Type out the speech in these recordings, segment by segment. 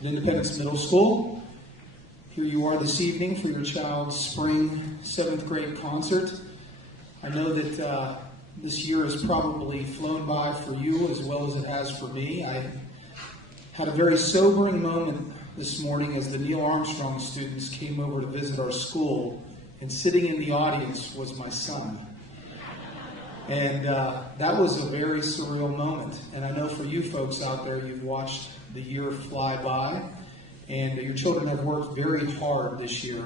at Independence Middle School. Here you are this evening for your child's spring 7th grade concert. I know that this year has probably flown by for you as well as it has for me. I had a very sobering moment this morning as the Neil Armstrong students came over to visit our school, and sitting in the audience was my son. And that was a very surreal moment. And I know for you folks out there, you've watched the year fly by, and your children have worked very hard this year.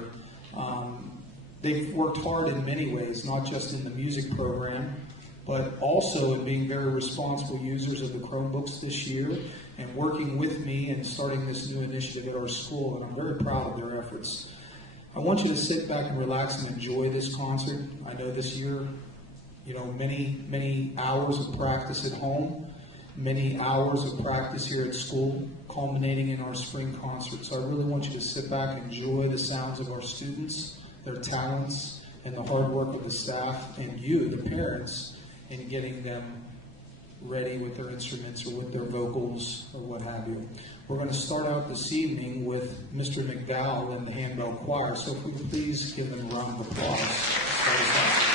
They've worked hard in many ways, not just in the music program, but also in being very responsible users of the Chromebooks this year and working with me and starting this new initiative at our school. And I'm very proud of their efforts. I want you to sit back and relax and enjoy this concert. I know this year, many hours of practice at home, many hours of practice here at school, culminating in our spring concert. So I really want you to sit back and enjoy the sounds of our students, their talents, and the hard work of the staff, and you, the parents, in getting them ready with their instruments or with their vocals or what have you. We're going to start out this evening with Mr. McDowell and the Handbell Choir. So if we could please give them a round of applause. Start us out.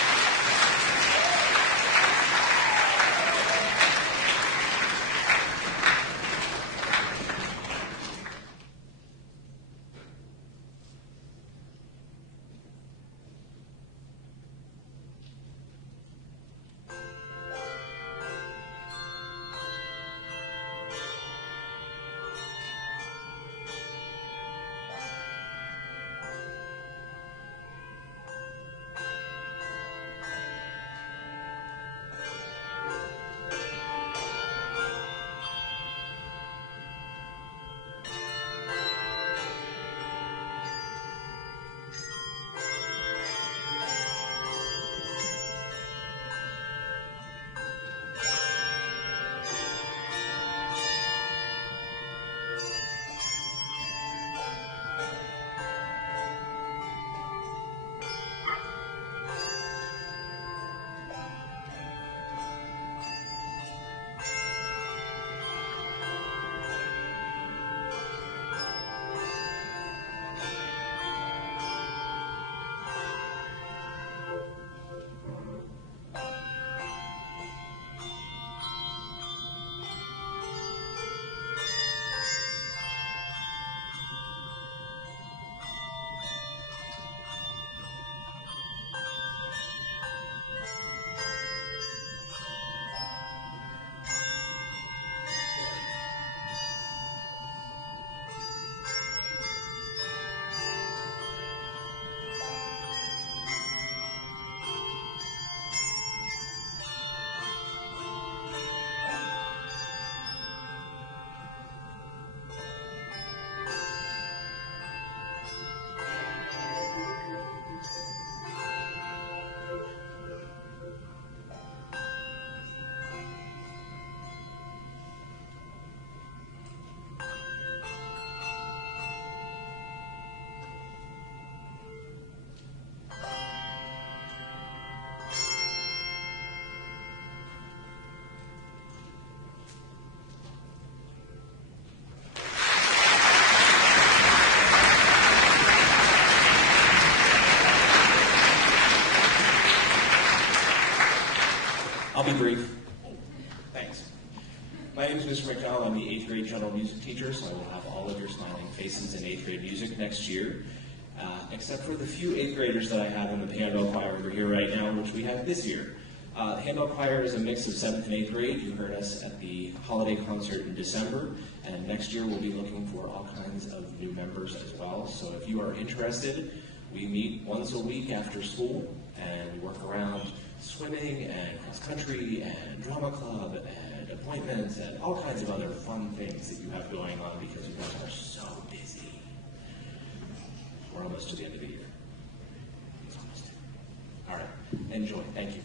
I'll be brief. Thanks. My name is Mr. McDowell. I'm the 8th grade general music teacher, so I will have all of your smiling faces in 8th grade music next year, except for the few 8th graders that I have in the Handbell Choir over here right now, which we have this year. The Handbell Choir is a mix of 7th and 8th grade. You heard us at the holiday concert in December, and next year we'll be looking for all kinds of new members as well. So if you are interested, we meet once a week after school, and we work around swimming and cross-country and drama club and appointments and all kinds of other fun things that you have going on because you guys are so busy. We're almost to the end of the year. It's almost. All right. Enjoy. Thank you.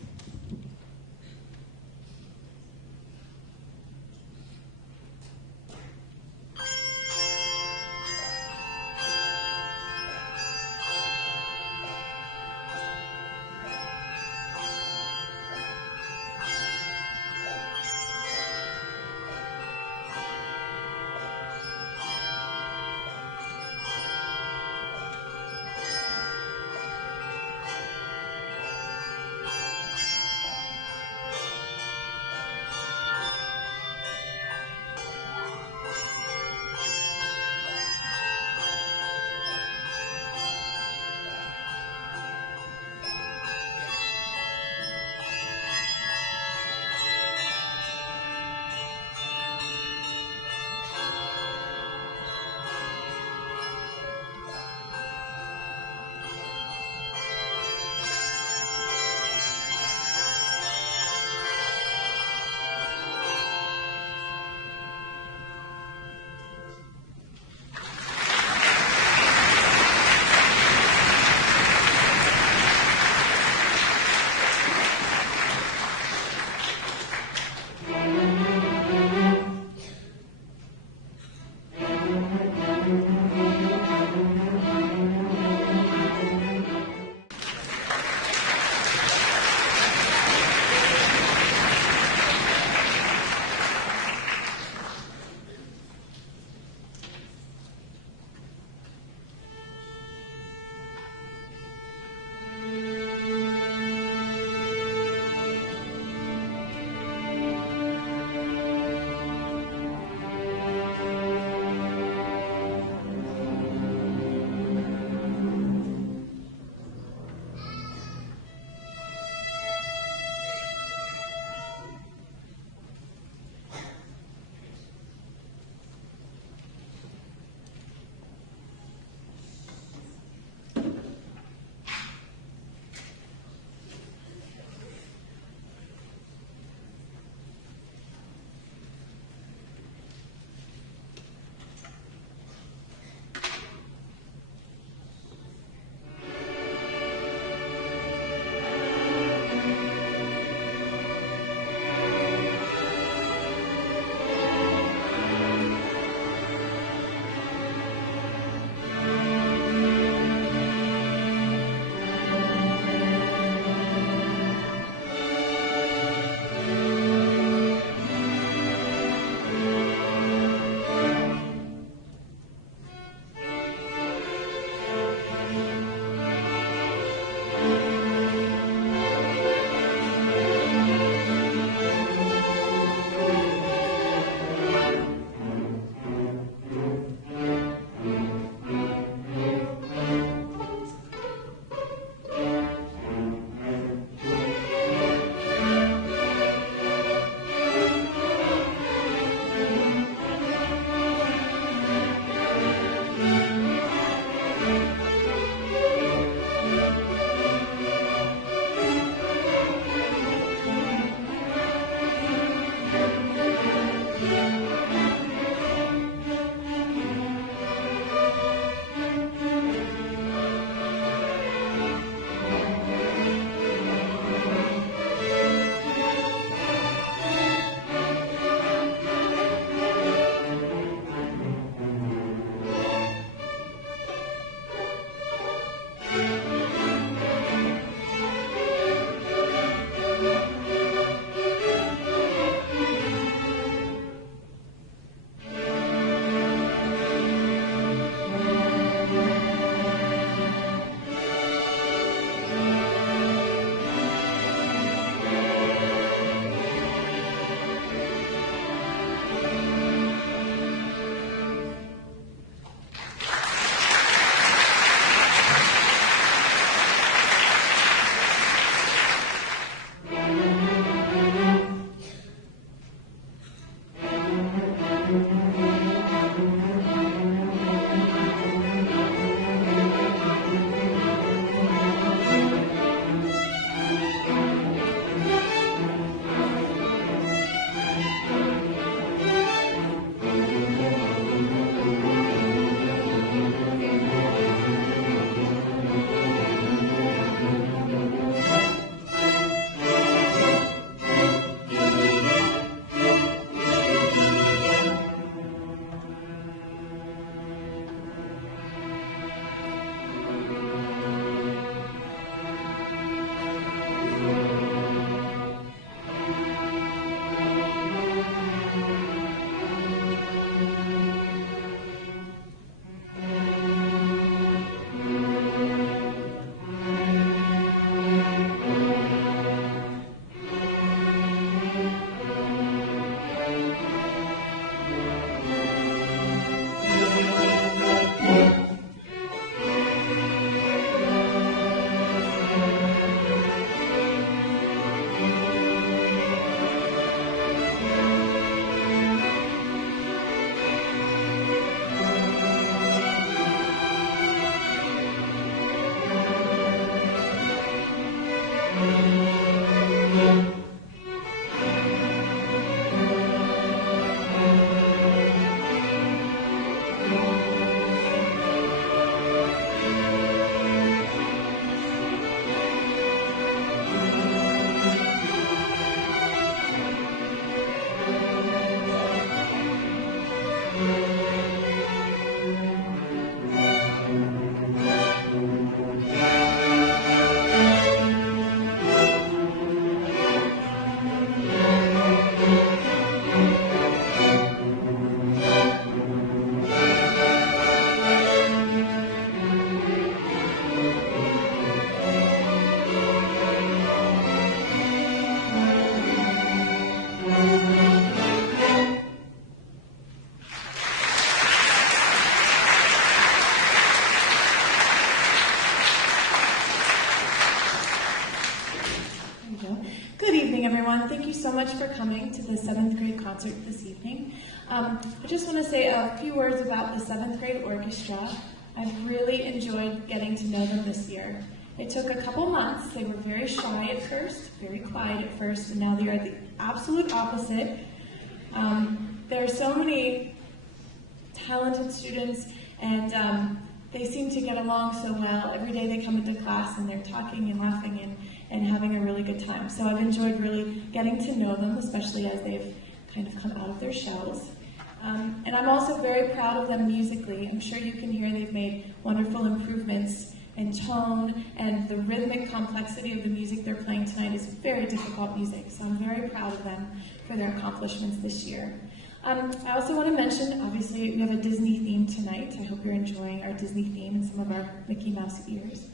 Good evening, everyone. Thank you so much for coming to the 7th grade concert this evening. I just want to say a few words about the 7th grade orchestra. I've really enjoyed getting to know them this year. It took a couple months. They were very shy at first, very quiet at first, and now they are the absolute opposite. There are so many talented students, and they seem to get along so well. Every day they come into class and they're talking and laughing and having a really good time. So I've enjoyed really getting to know them, especially as they've kind of come out of their shells. And I'm also very proud of them musically. I'm sure you can hear they've made wonderful improvements in tone, and the rhythmic complexity of the music they're playing tonight is very difficult music. So I'm very proud of them for their accomplishments this year. I also want to mention, obviously, we have a Disney theme tonight. I hope you're enjoying our Disney theme and some of our Mickey Mouse ears.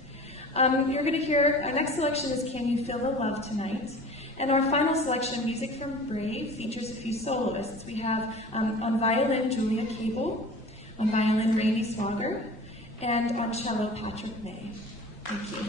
You're going to hear, our next selection is Can You Feel the Love Tonight? And our final selection, music from Brave, features a few soloists. We have on violin, Julia Cable, on violin, Rainey Swager, and on cello, Patrick May. Thank you.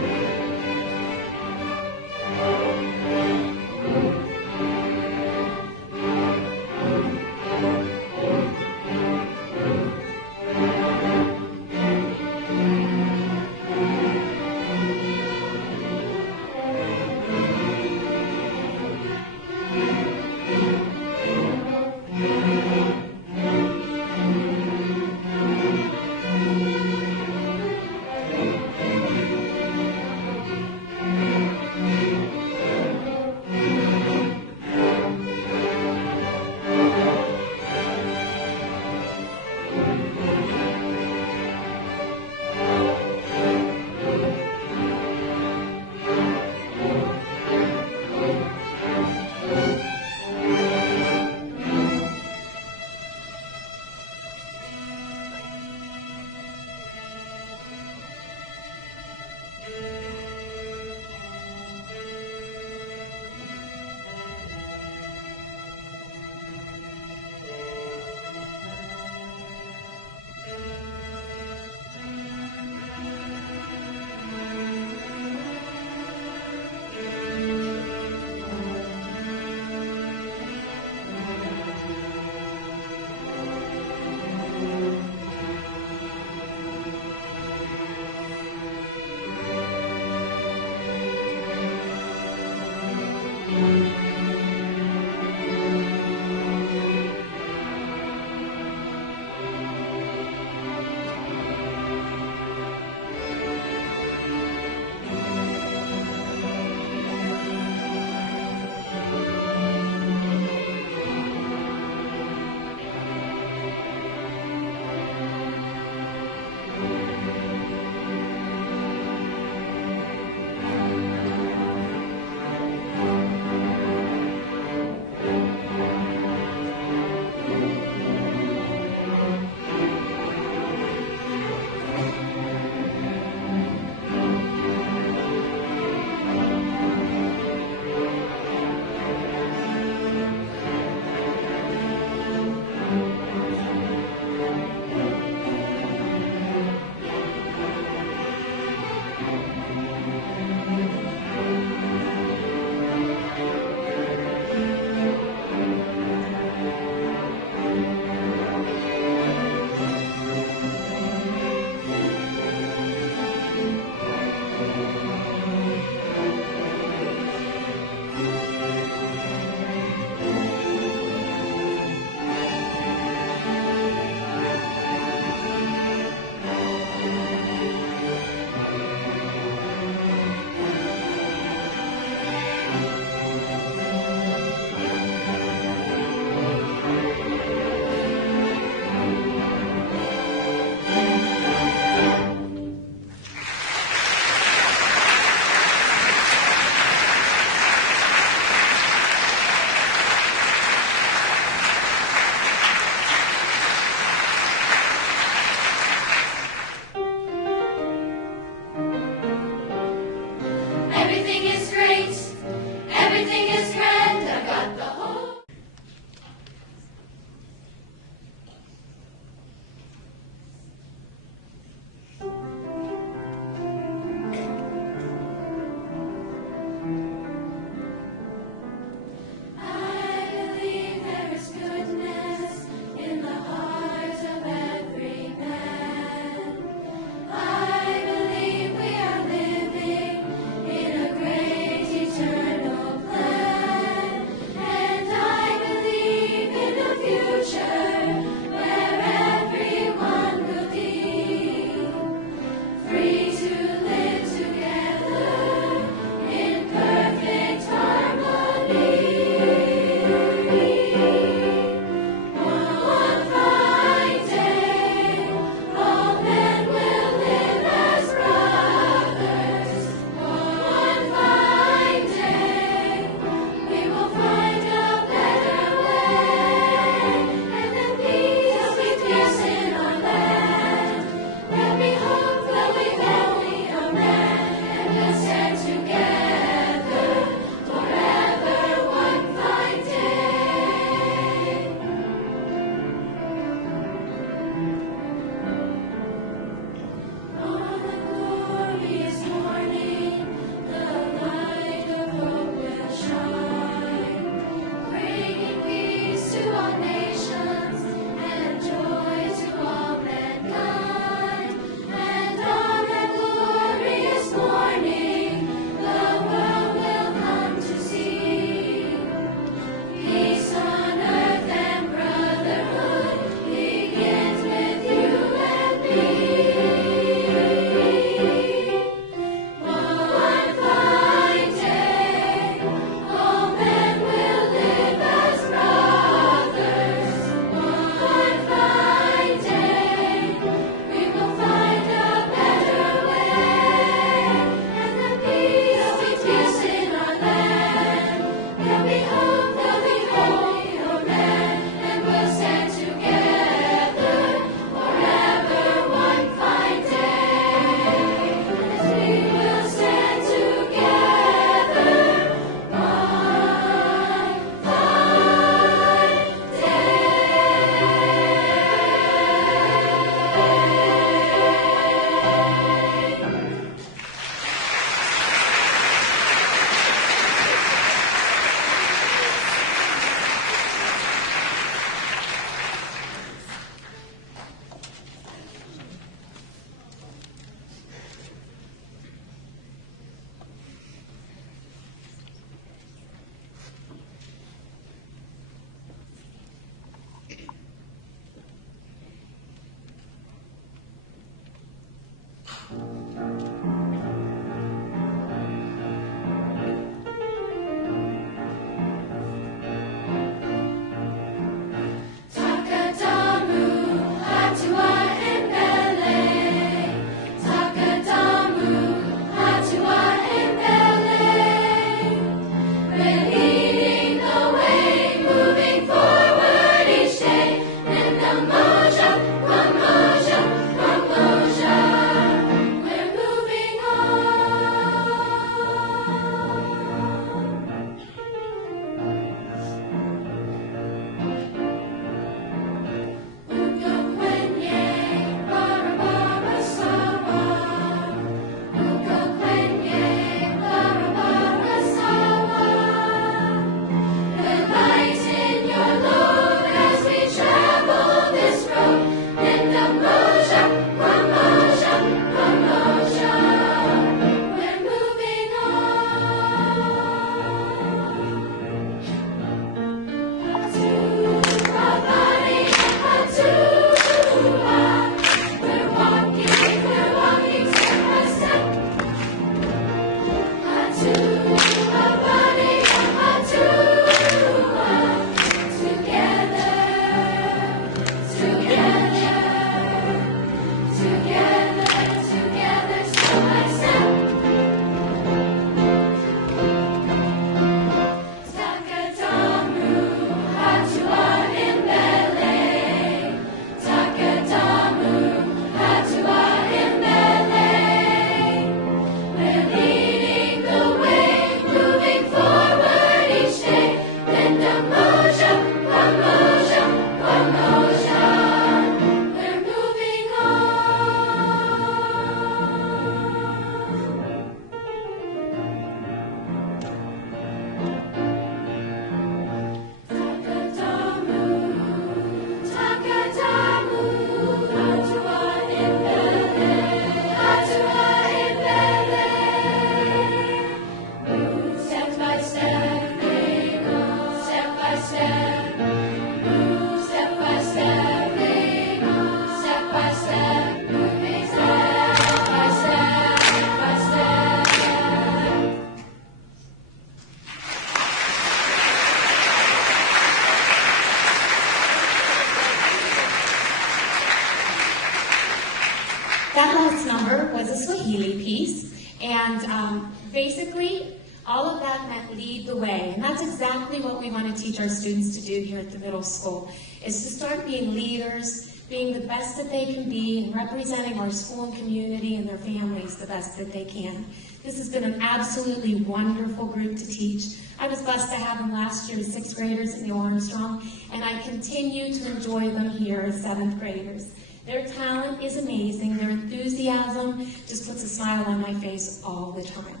number was a Swahili piece, and basically, all of that meant lead the way, and that's exactly what we want to teach our students to do here at the middle school, is to start being leaders, being the best that they can be, and representing our school and community and their families the best that they can. This has been an absolutely wonderful group to teach. I was blessed to have them last year as 6th graders at Neil Armstrong, and I continue to enjoy them here as 7th graders. Their talent is amazing. Their enthusiasm just puts a smile on my face all the time.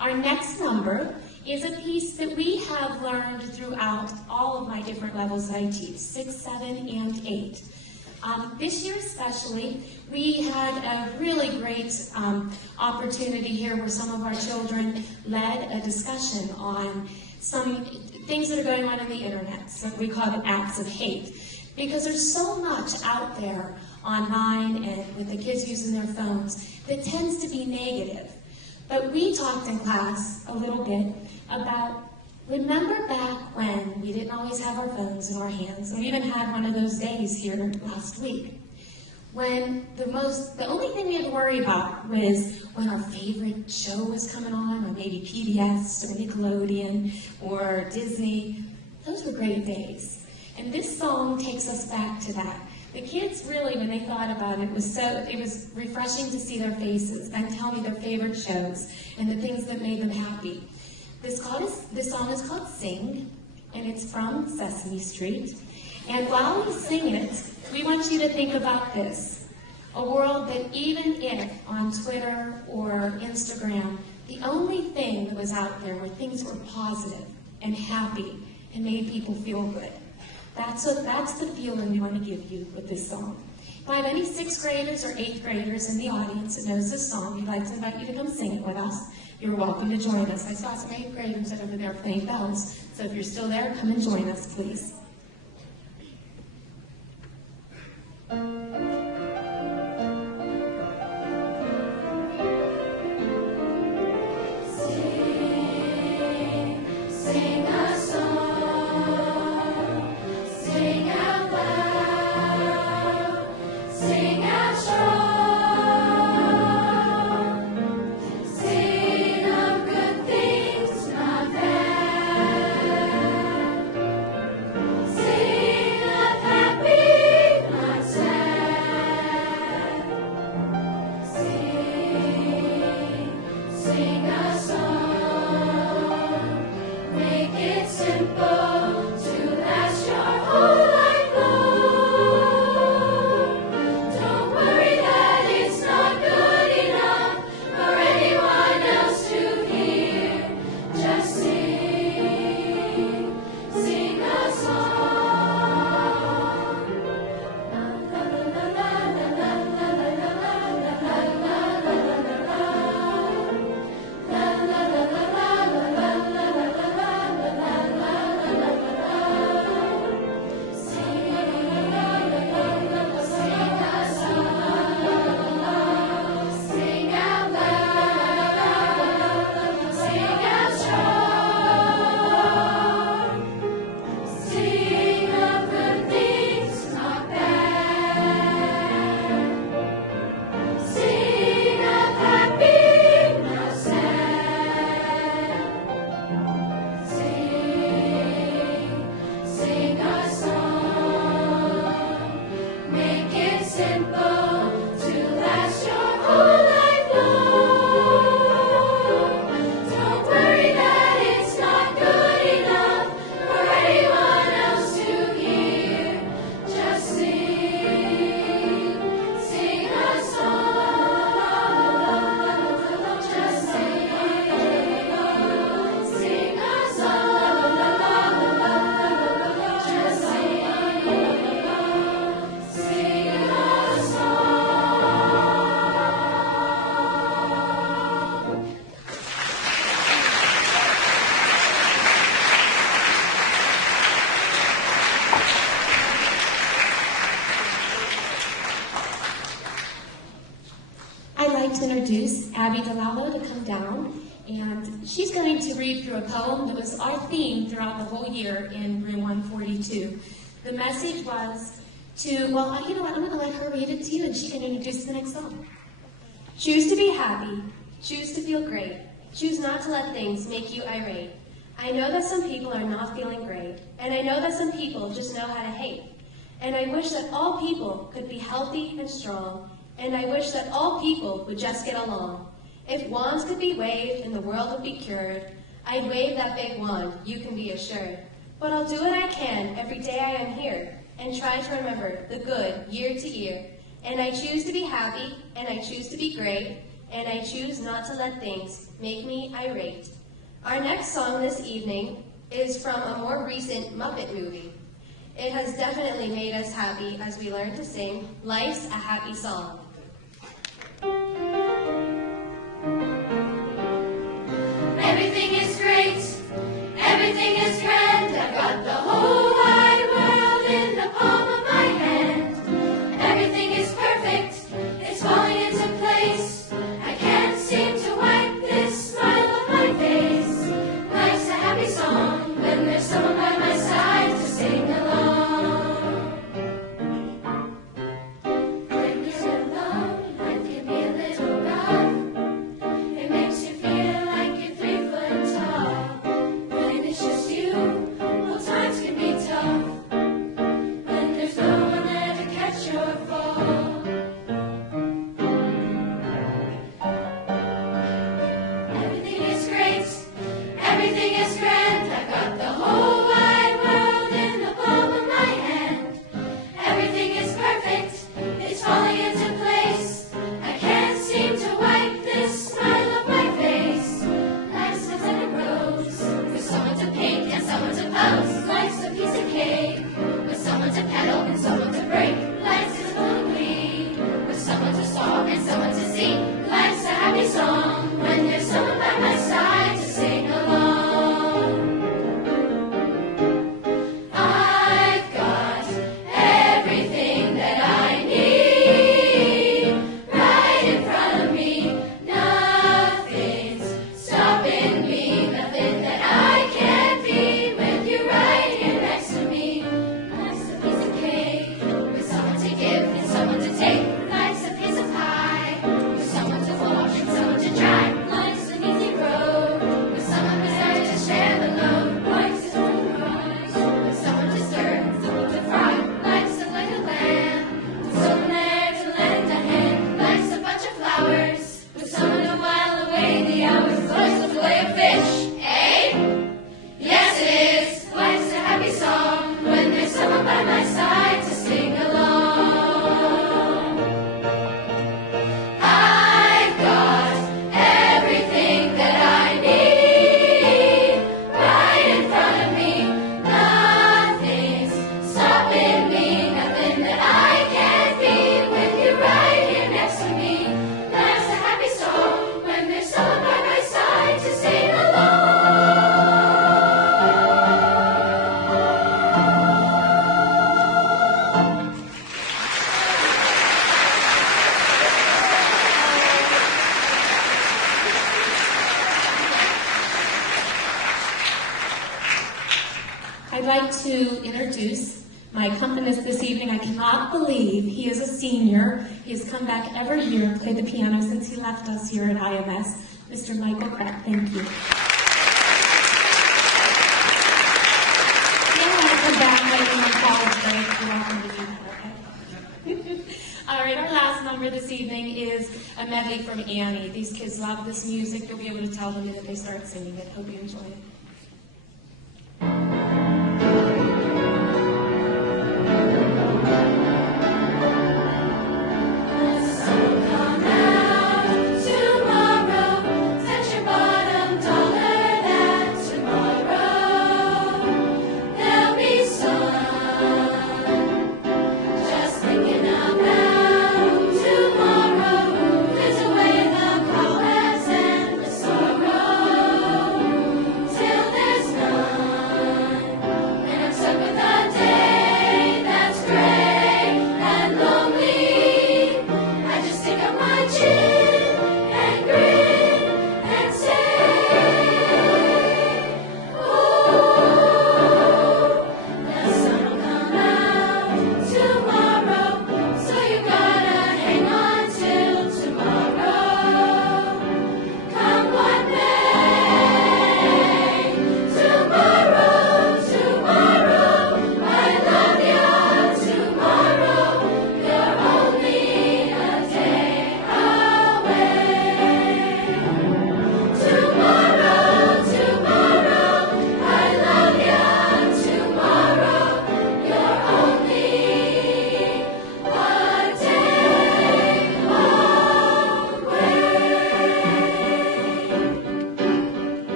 Our next number is a piece that we have learned throughout all of my different levels that I teach, 6, 7, and 8. This year especially, we had a really great opportunity here where some of our children led a discussion on some things that are going on in the internet, so we call it acts of hate. Because there's so much out there online and with the kids using their phones that tends to be negative. But we talked in class a little bit about, remember back when we didn't always have our phones in our hands. We even had one of those days here last week, when the only thing we had to worry about was when our favorite show was coming on, or maybe PBS or Nickelodeon or Disney. Those were great days. And this song takes us back to that. The kids really, when they thought about it, it was refreshing to see their faces and tell me their favorite shows and the things that made them happy. This song is called Sing, and it's from Sesame Street. And while we sing it, we want you to think about this. A world that even if on Twitter or Instagram, the only thing that was out there were things were positive and happy and made people feel good. That's the feeling we want to give you with this song. If I have any 6th graders or 8th graders in the audience that knows this song, we'd like to invite you to come sing it with us. You're welcome to join us. I saw some 8th graders over there playing bells, so if you're still there, come and join us, please. Sing a song, sing out loud, sing out strong, sing of good things, not bad, sing of happy, not sad, sing a song. Make it simple to last your whole life long. Don't worry that it's not good enough for anyone else to hear. Just sing a song. La la la la la la la la la la la Sing out loud, sing out strong, sing of good things, not bad, sing of happy, not sad, sing a song, make it simple to last your whole life long. Don't worry that it's not good enough for anyone else to hear. Just sing a song. Just sing a song. Just sing a song. I'd like to introduce Abby DeLallo to come down, and she's going to read through a poem that was our theme throughout the whole year in room 142. The message was to, you know what, I'm going to let her read it to you, and she can introduce the next song. Choose to be happy. Choose to feel great. Choose not to let things make you irate. I know that some people are not feeling great, and I know that some people just know how to hate. And I wish that all people could be healthy and strong, and I wish that all people would just get along. If wands could be waved and the world would be cured, I'd wave that big wand, you can be assured. But I'll do what I can every day I am here, and try to remember the good year to year. And I choose to be happy, and I choose to be great, and I choose not to let things make me irate. Our next song this evening is from a more recent Muppet movie. It has definitely made us happy as we learn to sing Life's a Happy Song. Everything is great, everything is grand. I've got the whole wide world in the palm of my hand. Everything is perfect, it's falling into place. I can't seem to wipe this smile off my face. Life's a happy song when there's someone by my side to sing along. When you're alone, life can be a little rough. It makes you feel like you're 3 foot tall. When it's just you, well, times can be tough. When there's no one there to catch your fall. Everything is great, everything is grand. I've got the whole wide world in the palm of my hand. Everything is perfect, it's falling into place. I can't seem to wipe this smile off my face. Life's a bed of rose, with someone to paint and someone to pose. Life's a piece of cake, with someone to pedal and someone to break. Life's a movie, with someone to song and someone to sing. Life's a happy song when there's someone by my side to sing along. I've got everything that I need right in front of me. Nothing's stopping me, nothing that I can't be with you right here next to me. Life's a piece of cake with someone to give and someone to take. Life's a piece of pie with someone to wash and someone to dry. Life's an easy road with someone beside to share the load. Life's a sunrise with someone to serve and someone to fry. Life's a like a lamb with someone there to lend a hand. Life's a bunch of flowers with someone to while away the hours. Life's a fillet of fish, eh? Yes, it is. Life's a happy song when there's someone by my side to sing along. I've got everything that I need right in front of me. Nothing's stopping me, nothing that I can't be with you right here next to me. Life's a happy song when there's someone by my side to sing along. I'd like to introduce my accompanist this evening. I cannot believe he is a senior. He has come back every year and played the piano since he left us here at IMS. Mr. Michael Crack, thank you. Yeah, I come back later in college break. You're welcome to do that, okay? All right, our last number this evening is a medley from Annie. These kids love this music. You'll be able to tell the minute they start singing it. Hope you enjoy it. Come out tomorrow, touch your bottom dollar that tomorrow there'll be sun. Just thinking about tomorrow clears away the cobwebs and the sorrow.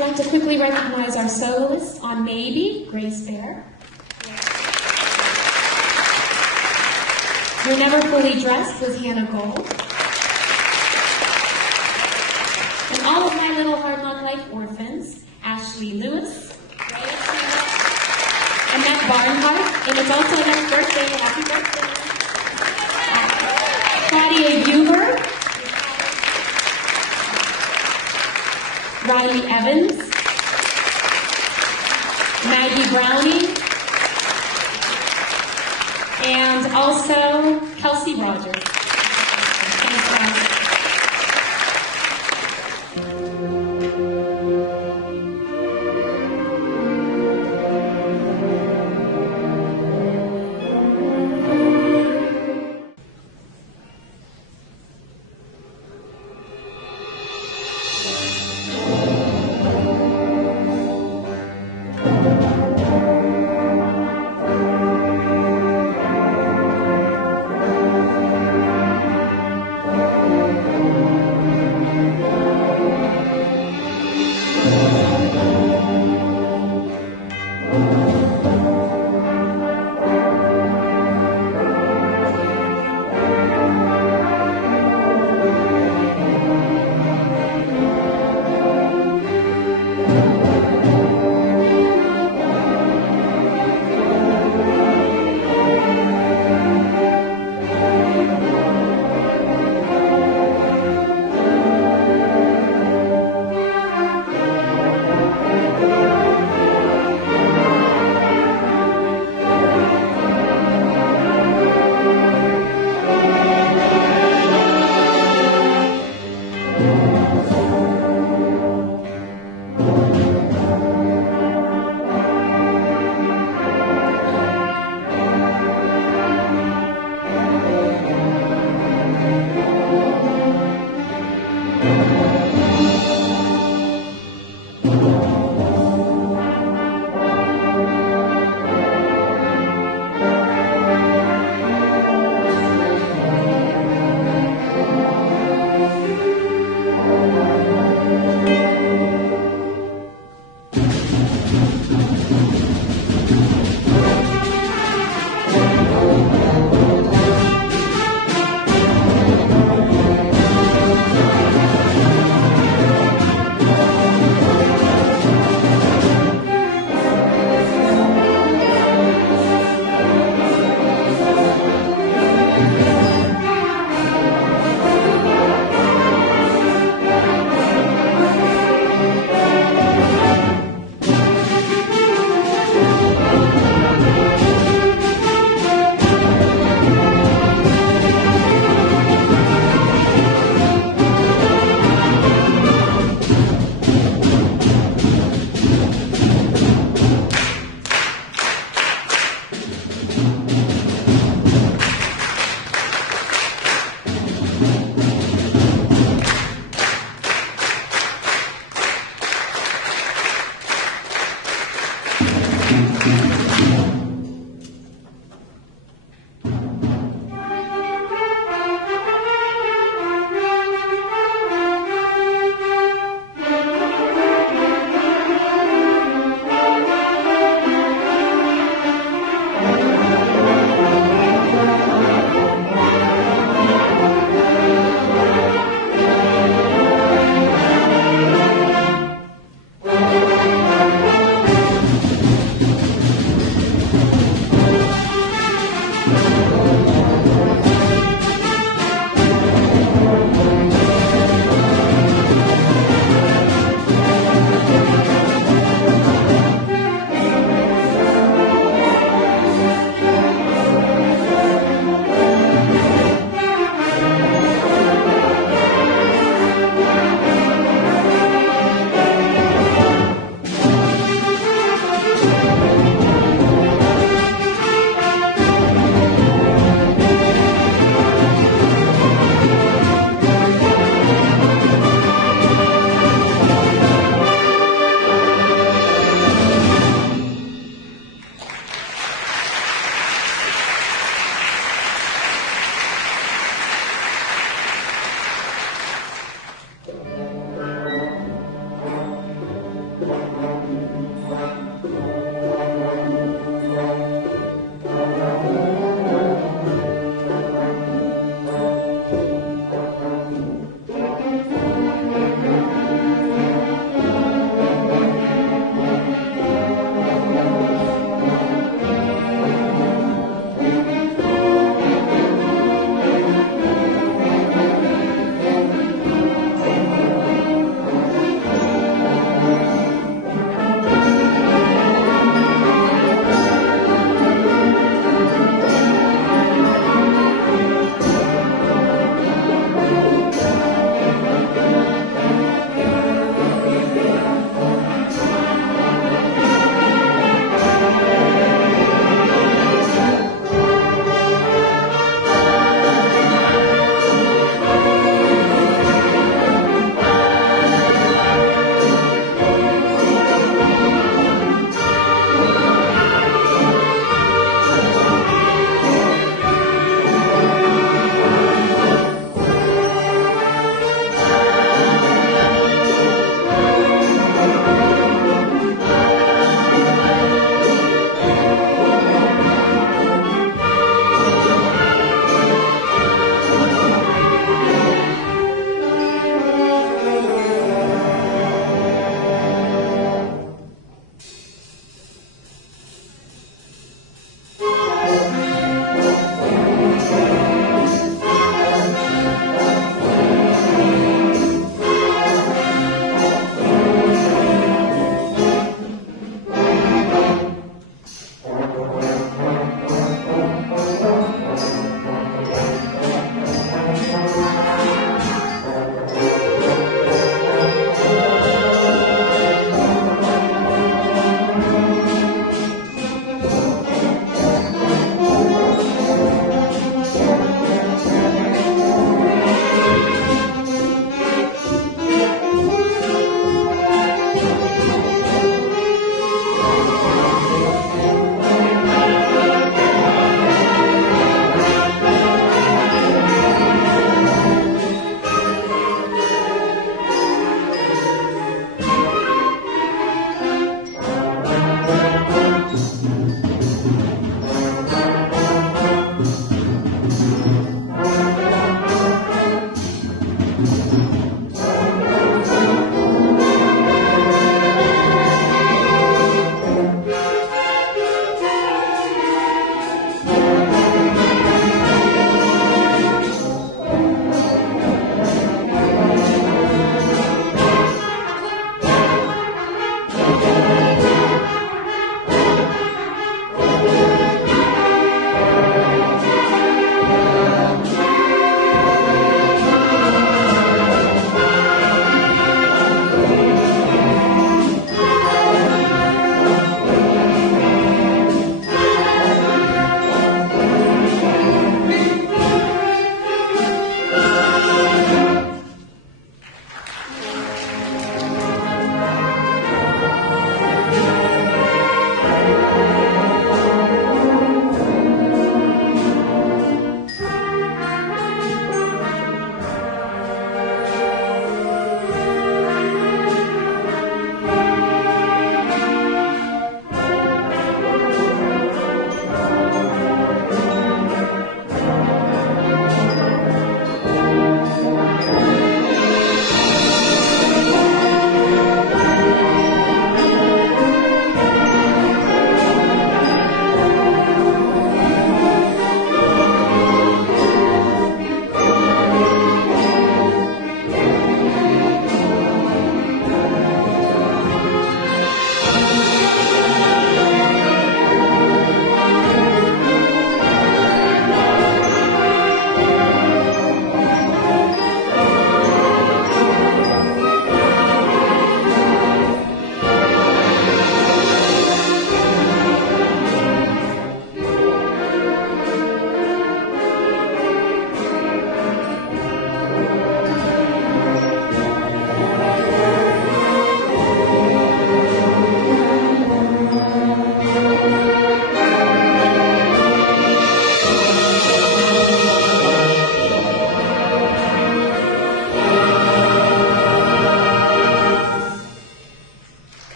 like to quickly recognize our soloist on Maybe, Grace Bear. You're Never Fully Dressed was Hannah Gold. And all of my little Hard Knock Life orphans, Ashley Lewis, Annette Barnhart, and it's also Annette's birthday. Happy birthday. Claudia Huber, Riley Evans, Maggie Browning, and also Kelsey Rogers. Thanks, guys.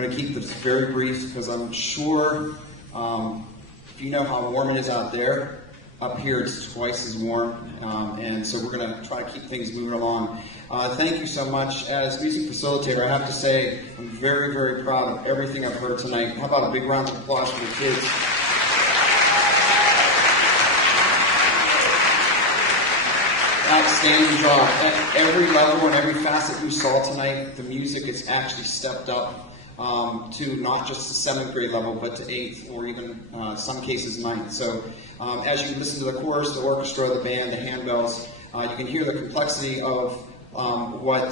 We're going to keep this very brief because I'm sure if you know how warm it is out there, up here it's twice as warm, and so we're going to try to keep things moving along. Thank you so much. As music facilitator, I have to say I'm very, very proud of everything I've heard tonight. How about a big round of applause for the kids? Outstanding job. At every level and every facet you saw tonight, the music has actually stepped up to not just the 7th grade level, but to 8th or even some cases 9th. So as you listen to the chorus, the orchestra, the band, the handbells, you can hear the complexity of what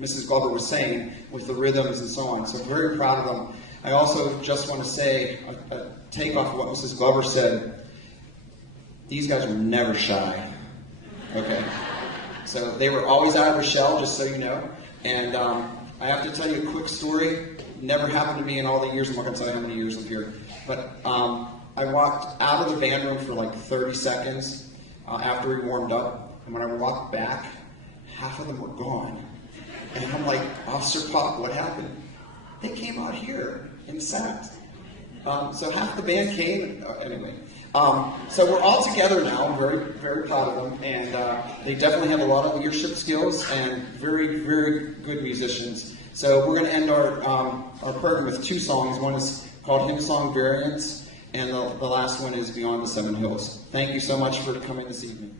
Mrs. Glover was saying with the rhythms and so on. So very proud of them. I also just want to say, a take off of what Mrs. Glover said, these guys are never shy. Okay, so they were always out of their shell, just so you know. And I have to tell you a quick story. Never happened to me in all the years. I'm not going to tell you how many years I'm here. But I walked out of the band room for like 30 seconds after we warmed up. And when I walked back, half of them were gone. And I'm like, Officer Pop, what happened? They came out here and sat. So half the band came. Anyway. So we're all together now. I'm very, very proud of them, and they definitely have a lot of leadership skills and very, very good musicians. So we're going to end our program with 2 songs. One is called Hymn Song Variants, and the last one is Beyond the 7 Hills. Thank you so much for coming this evening.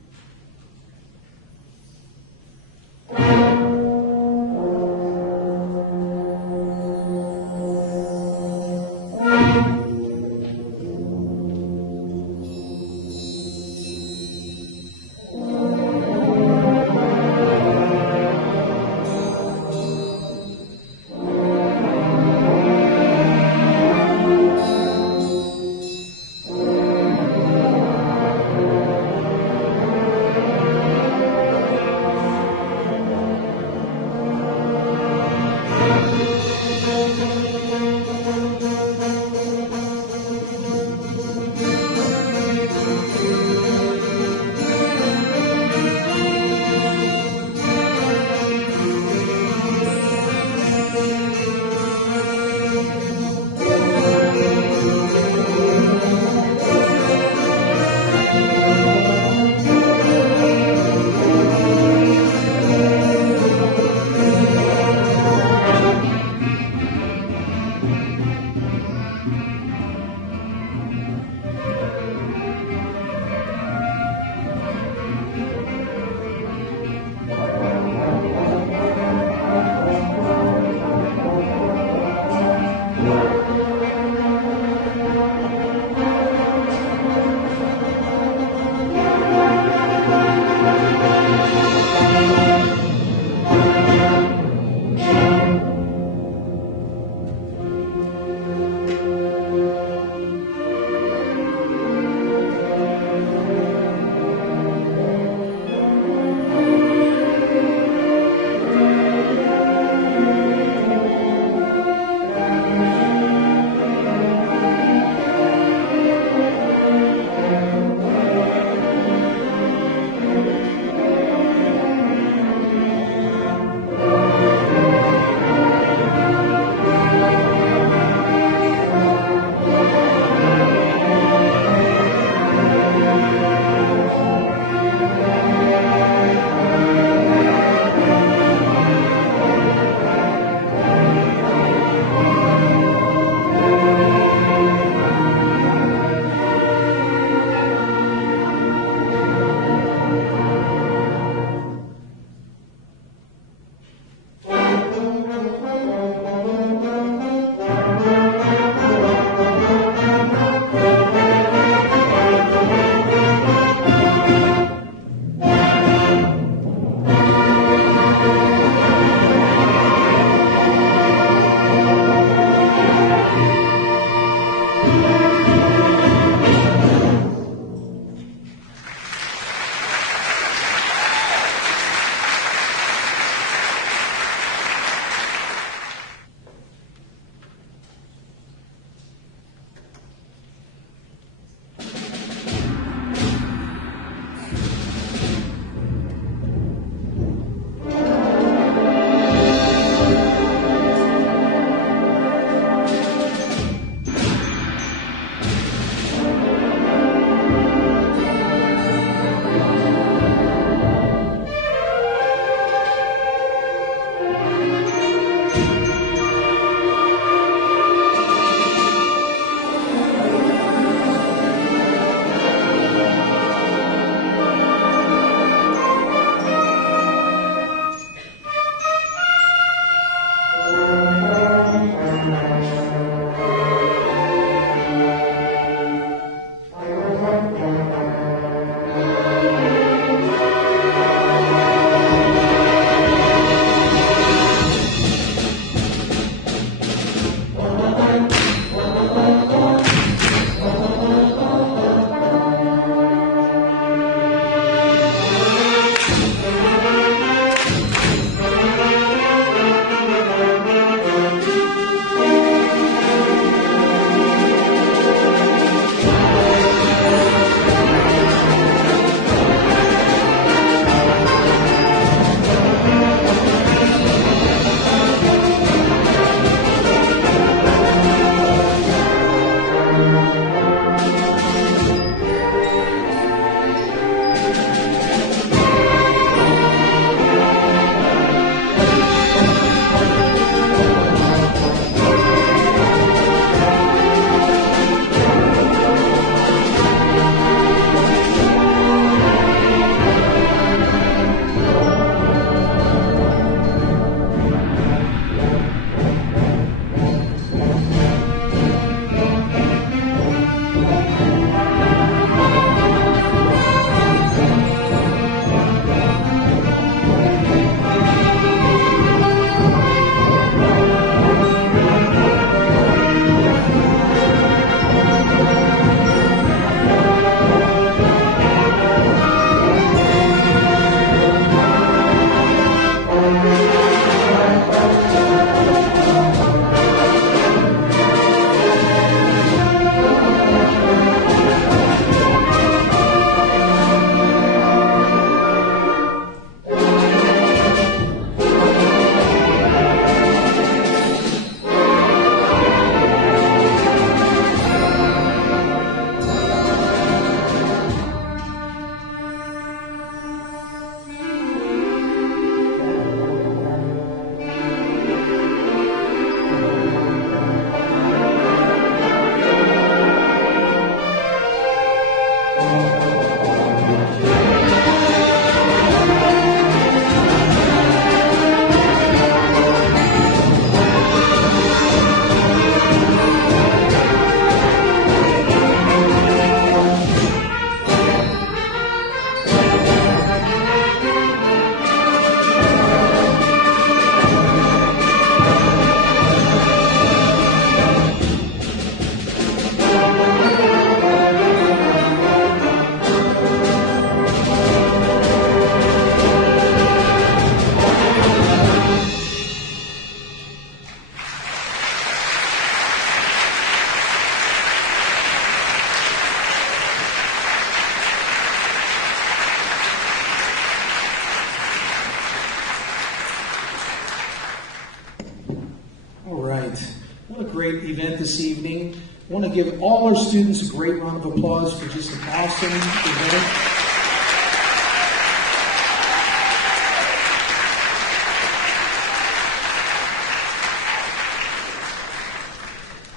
right. What a great event this evening. I want to give all our students a great round of applause for just an awesome event.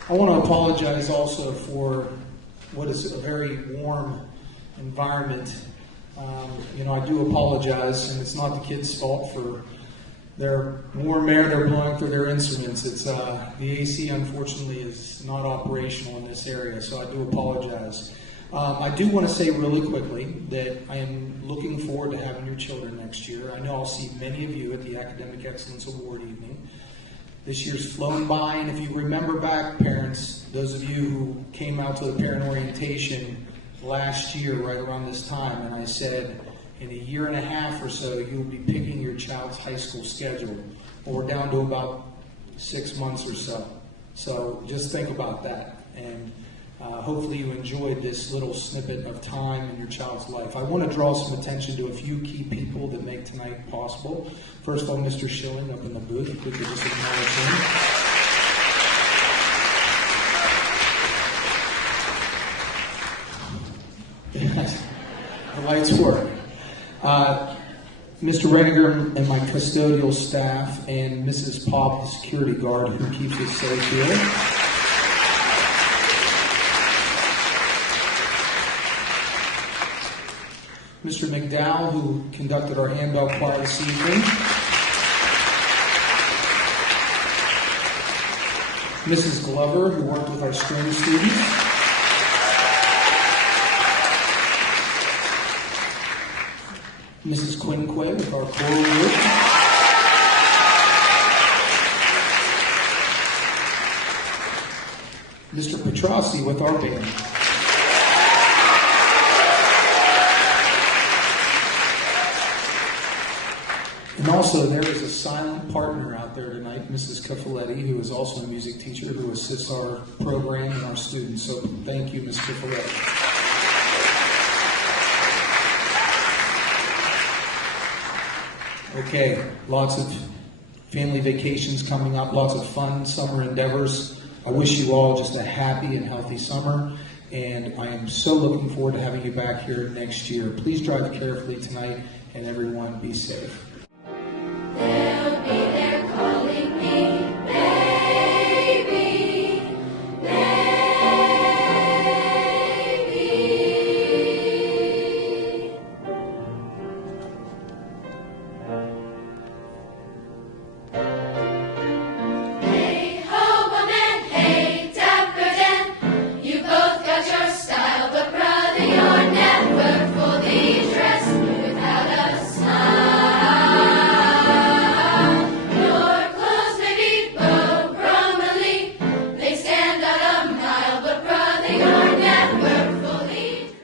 I want to apologize also for what is a very warm environment. I do apologize, and it's not the kids' fault for their warm air they're blowing through their instruments. It's the AC, unfortunately, is not operational in this area, so I do apologize. I do want to say really quickly that I am looking forward to having your children next year. I know I'll see many of you at the Academic Excellence Award evening. This year's flown by, and if you remember back, parents, those of you who came out to the parent orientation last year right around this time, and I said, in a year and a half or so, you'll be picking your child's high school schedule. Well, we're down to about 6 months or so. So just think about that. And hopefully you enjoyed this little snippet of time in your child's life. I want to draw some attention to a few key people that make tonight possible. First of all, Mr. Schilling up in the booth. If we could just acknowledge him. Yes, the lights work. Mr. Reniger and my custodial staff, and Mrs. Pop, the security guard who keeps us safe here. Mr. McDowell, who conducted our handbell choir this evening. Mrs. Glover, who worked with our string students. Mrs. Quinquay with our choral group. Mr. Petrossi with our band. And also there is a silent partner out there tonight, Mrs. Caffaletti, who is also a music teacher who assists our program and our students. So thank you, Ms. Caffaletti. Okay, lots of family vacations coming up, lots of fun summer endeavors. I wish you all just a happy and healthy summer, and I am so looking forward to having you back here next year. Please drive carefully tonight, and everyone be safe.